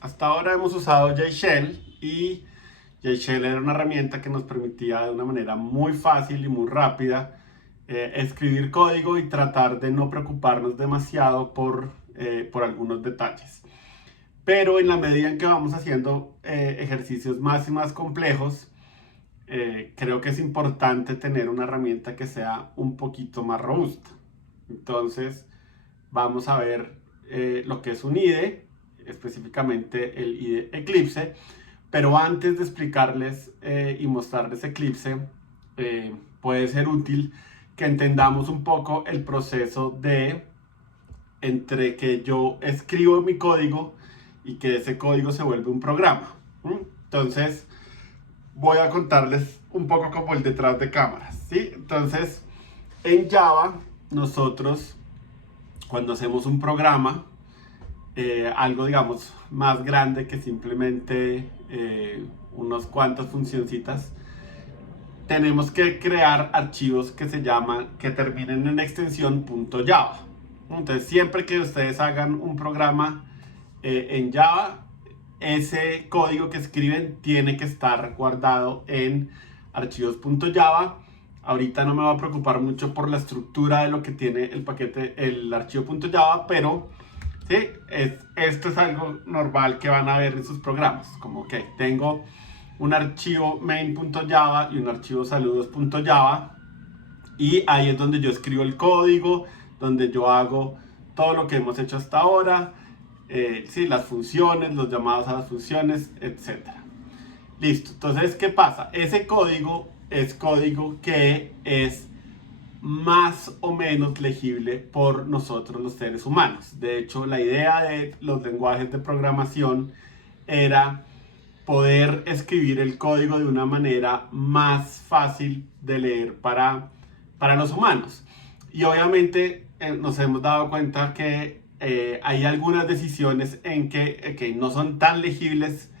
Hasta ahora hemos usado JShell y JShell era una herramienta que nos permitía de una manera muy fácil y muy rápida escribir código y tratar de no preocuparnos demasiado por algunos detalles. Pero en la medida en que vamos haciendo ejercicios más y más complejos, creo que es importante tener una herramienta que sea un poquito más robusta. Entonces, vamos a ver lo que es un IDE, específicamente el IDE Eclipse. Pero antes de explicarles y mostrarles Eclipse, puede ser útil que entendamos un poco el proceso de entre que yo escribo mi código y que ese código se vuelve un programa. Entonces, voy a contarles un poco como el detrás de cámaras, ¿sí? Entonces, en Java, nosotros, cuando hacemos un programa, algo, digamos, más grande que simplemente unas cuantas funcioncitas, tenemos que crear archivos que terminen en extensión .java. Entonces, siempre que ustedes hagan un programa en Java, ese código que escriben tiene que estar guardado en archivos .java. Ahorita no me voy a preocupar mucho por la estructura de lo que tiene el paquete, el archivo .java, pero ¿sí? Esto es algo normal que van a ver en sus programas, como que tengo un archivo main.java y un archivo saludos.java, y ahí es donde yo escribo el código, donde yo hago todo lo que hemos hecho hasta ahora, ¿sí? Las funciones, los llamados a las funciones, etc. Listo, entonces, ¿qué pasa? Ese código es código que es más o menos legible por nosotros los seres humanos. De hecho, la idea de los lenguajes de programación era poder escribir el código de una manera más fácil de leer para los humanos. Y obviamente nos hemos dado cuenta que hay algunas decisiones en que no son tan legibles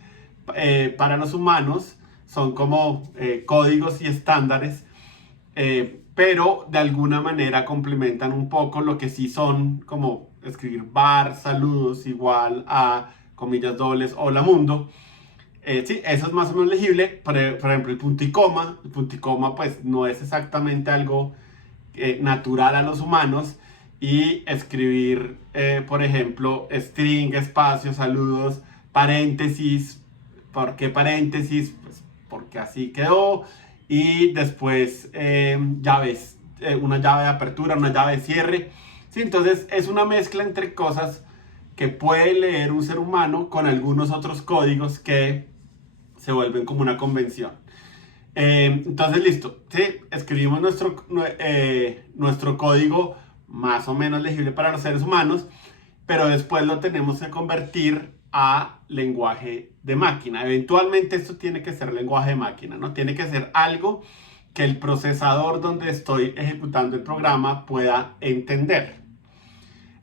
para los humanos, son como códigos y estándares, pero de alguna manera complementan un poco lo que sí son, como escribir var, saludos igual a comillas dobles, hola mundo. Sí, eso es más o menos legible. Por ejemplo, el punto y coma pues no es exactamente algo natural a los humanos. Y escribir, por ejemplo, string, espacio, saludos, paréntesis. ¿Por qué paréntesis? Pues porque así quedó. Y después llaves, una llave de apertura, una llave de cierre. Sí, entonces es una mezcla entre cosas que puede leer un ser humano con algunos otros códigos que se vuelven como una convención. Entonces, listo, ¿sí? Escribimos nuestro código más o menos legible para los seres humanos, pero después lo tenemos que convertir a lenguaje de máquina. Eventualmente esto tiene que ser lenguaje de máquina, ¿no? Tiene que ser algo que el procesador donde estoy ejecutando el programa pueda entender.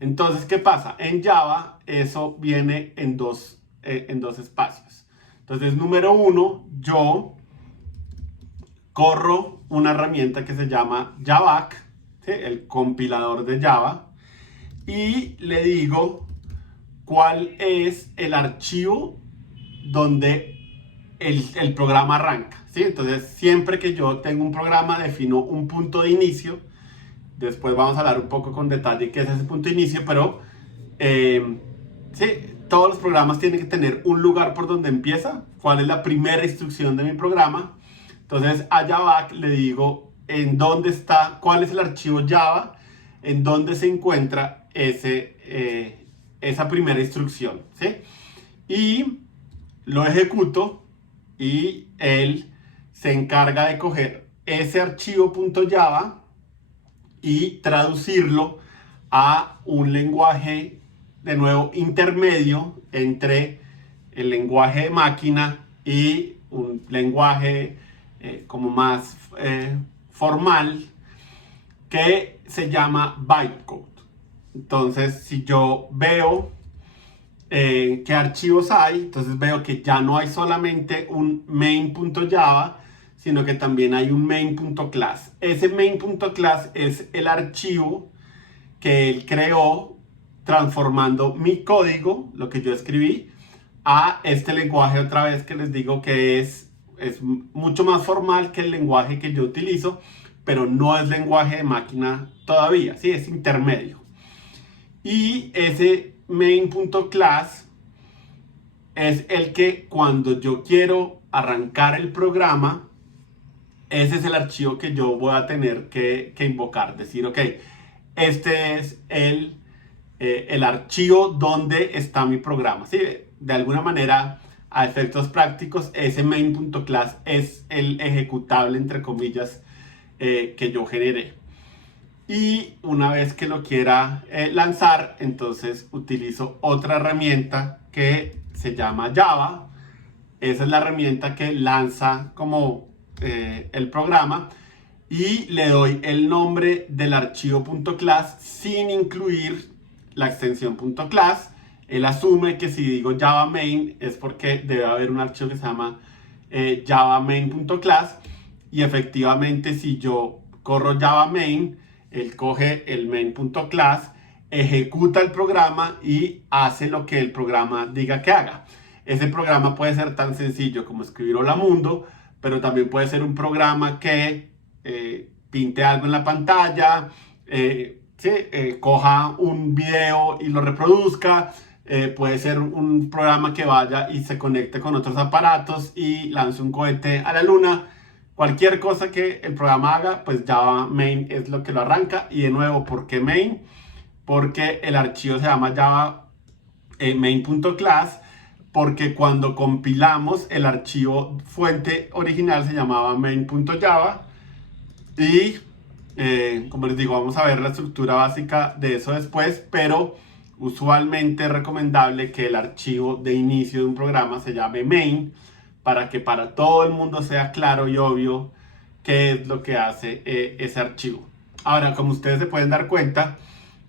Entonces, ¿qué pasa? En Java eso viene en dos espacios. Entonces, número uno, yo corro una herramienta que se llama Javac, ¿sí? El compilador de Java, y le digo cuál es el archivo donde el programa arranca, ¿sí? Entonces, siempre que yo tengo un programa, defino un punto de inicio. Después vamos a hablar un poco con detalle qué es ese punto de inicio, pero sí, todos los programas tienen que tener un lugar por donde empieza, cuál es la primera instrucción de mi programa. Entonces a Javac le digo en dónde está, cuál es el archivo Java, en dónde se encuentra esa primera instrucción, ¿sí? Y lo ejecuto y él se encarga de coger ese archivo .java y traducirlo a un lenguaje, de nuevo, intermedio entre el lenguaje de máquina y un lenguaje como más formal, que se llama bytecode. Entonces, si yo veo qué archivos hay, entonces veo que ya no hay solamente un main.java, sino que también hay un main.class. Ese main.class es el archivo que él creó transformando mi código, lo que yo escribí, a este lenguaje otra vez que les digo que es mucho más formal que el lenguaje que yo utilizo, pero no es lenguaje de máquina todavía, ¿sí? Es intermedio. Y ese main.class es el que cuando yo quiero arrancar el programa, ese es el archivo que yo voy a tener que invocar. Decir, ok, este es el archivo donde está mi programa. ¿Sí? De alguna manera, a efectos prácticos, ese main.class es el ejecutable, entre comillas, que yo generé. Y una vez que lo quiera lanzar, entonces utilizo otra herramienta que se llama Java. Esa es la herramienta que lanza como el programa y le doy el nombre del archivo .class sin incluir la extensión .class. Él asume que si digo Java main es porque debe haber un archivo que se llama Java main.class, y efectivamente si yo corro Java main, él coge el main.class, ejecuta el programa y hace lo que el programa diga que haga. Ese programa puede ser tan sencillo como escribir hola mundo, pero también puede ser un programa que pinte algo en la pantalla, coja un video y lo reproduzca. Puede ser un programa que vaya y se conecte con otros aparatos y lance un cohete a la luna. Cualquier cosa que el programa haga, pues Java main es lo que lo arranca. Y de nuevo, ¿por qué main? Porque el archivo se llama Java main.class, porque cuando compilamos el archivo fuente original se llamaba main.java. Y como les digo, vamos a ver la estructura básica de eso después, pero usualmente es recomendable que el archivo de inicio de un programa se llame main, para que para todo el mundo sea claro y obvio qué es lo que hace ese archivo. Ahora, como ustedes se pueden dar cuenta,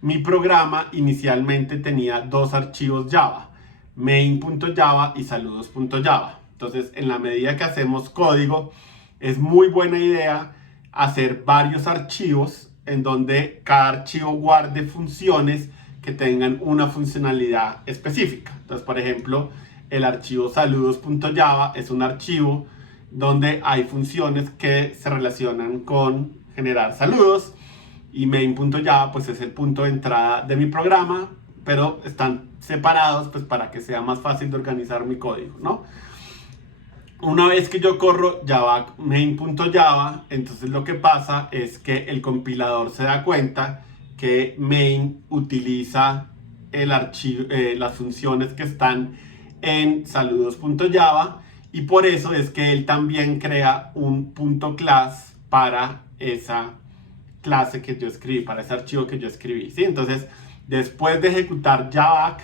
mi programa inicialmente tenía dos archivos Java, main.java y saludos.java. Entonces, en la medida que hacemos código, es muy buena idea hacer varios archivos en donde cada archivo guarde funciones que tengan una funcionalidad específica. Entonces, por ejemplo, el archivo saludos.java es un archivo donde hay funciones que se relacionan con generar saludos, y main.java pues es el punto de entrada de mi programa, pero están separados pues para que sea más fácil de organizar mi código, ¿no? Una vez que yo corro Java main.java, entonces lo que pasa es que el compilador se da cuenta que main utiliza el archivo, las funciones que están en saludos.java, y por eso es que él también crea un .class para esa clase que yo escribí, para ese archivo que yo escribí, ¿sí? Entonces, después de ejecutar javac,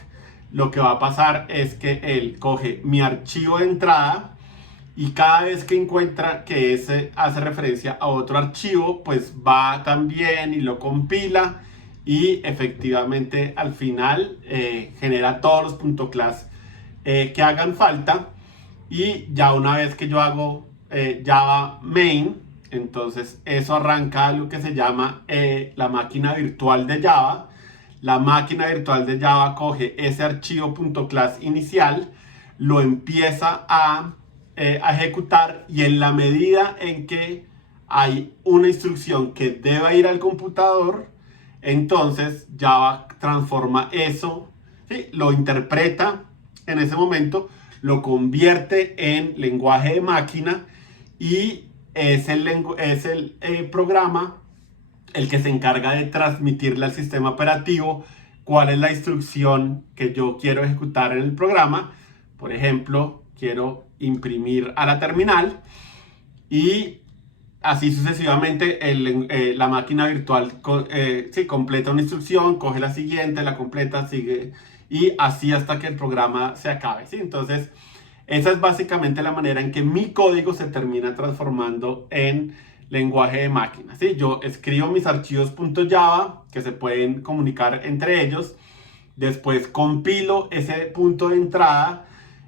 lo que va a pasar es que él coge mi archivo de entrada y cada vez que encuentra que ese hace referencia a otro archivo, pues va también y lo compila, y efectivamente al final genera todos los .class que hagan falta. Y ya una vez que yo hago Java main, entonces eso arranca lo que se llama la máquina virtual de Java. La máquina virtual de Java coge ese archivo .class inicial, lo empieza a ejecutar, y en la medida en que hay una instrucción que debe ir al computador, entonces Java transforma eso, ¿sí? Lo interpreta en ese momento, lo convierte en lenguaje de máquina, y es el programa el que se encarga de transmitirle al sistema operativo cuál es la instrucción que yo quiero ejecutar en el programa. Por ejemplo, quiero imprimir a la terminal, y así sucesivamente la máquina virtual completa una instrucción, coge la siguiente, la completa, sigue, y así hasta que el programa se acabe, ¿sí? Entonces, esa es básicamente la manera en que mi código se termina transformando en lenguaje de máquina, ¿sí? Yo escribo mis archivos .java que se pueden comunicar entre ellos, después compilo ese punto de entrada,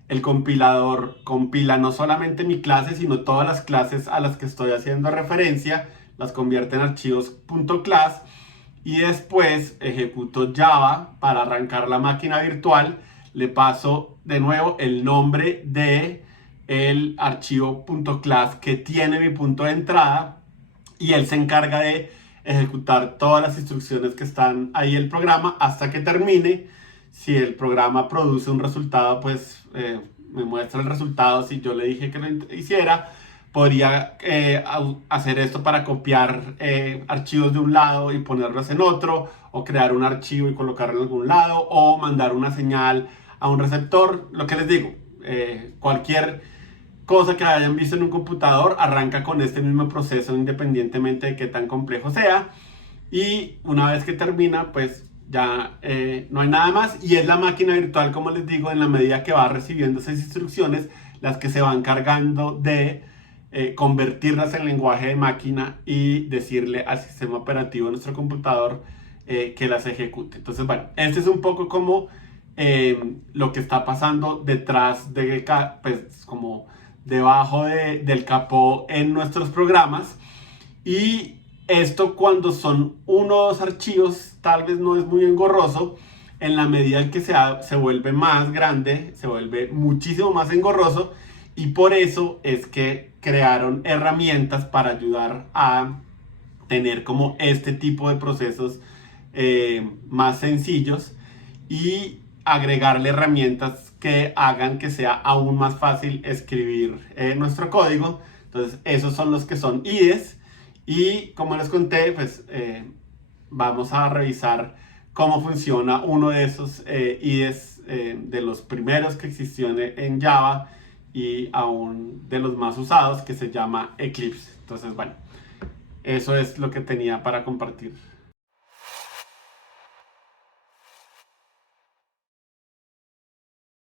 el compilador compila no solamente mi clase, sino todas las clases a las que estoy haciendo referencia, las convierte en archivos .class, y después ejecuto Java para arrancar la máquina virtual. le paso de nuevo el nombre de el archivo .class que tiene mi punto de entrada y él se encarga de ejecutar todas las instrucciones que están ahí en el programa hasta que termine. Si el programa produce un resultado, pues me muestra el resultado. Si yo le dije que lo hiciera, podría hacer esto para copiar archivos de un lado y ponerlos en otro, o crear un archivo y colocarlo en algún lado, o mandar una señal a un receptor. Lo que les digo, cualquier cosa que hayan visto en un computador arranca con este mismo proceso independientemente de qué tan complejo sea, y una vez que termina pues ya no hay nada más, y es la máquina virtual, como les digo, en la medida que va recibiendo esas instrucciones las que se van cargando de convertirlas en lenguaje de máquina y decirle al sistema operativo de nuestro computador que las ejecute. Entonces, bueno, este es un poco como lo que está pasando detrás de, pues, como debajo del capó en nuestros programas. Y esto, cuando son unos archivos, tal vez no es muy engorroso. En la medida en que se vuelve más grande, se vuelve muchísimo más engorroso, y por eso es que crearon herramientas para ayudar a tener como este tipo de procesos más sencillos, y agregarle herramientas que hagan que sea aún más fácil escribir nuestro código. Entonces esos son los que son IDEs, y como les conté, pues vamos a revisar cómo funciona uno de esos IDEs, de los primeros que existió en Java y aún de los más usados, que se llama Eclipse. Entonces, bueno, eso es lo que tenía para compartir.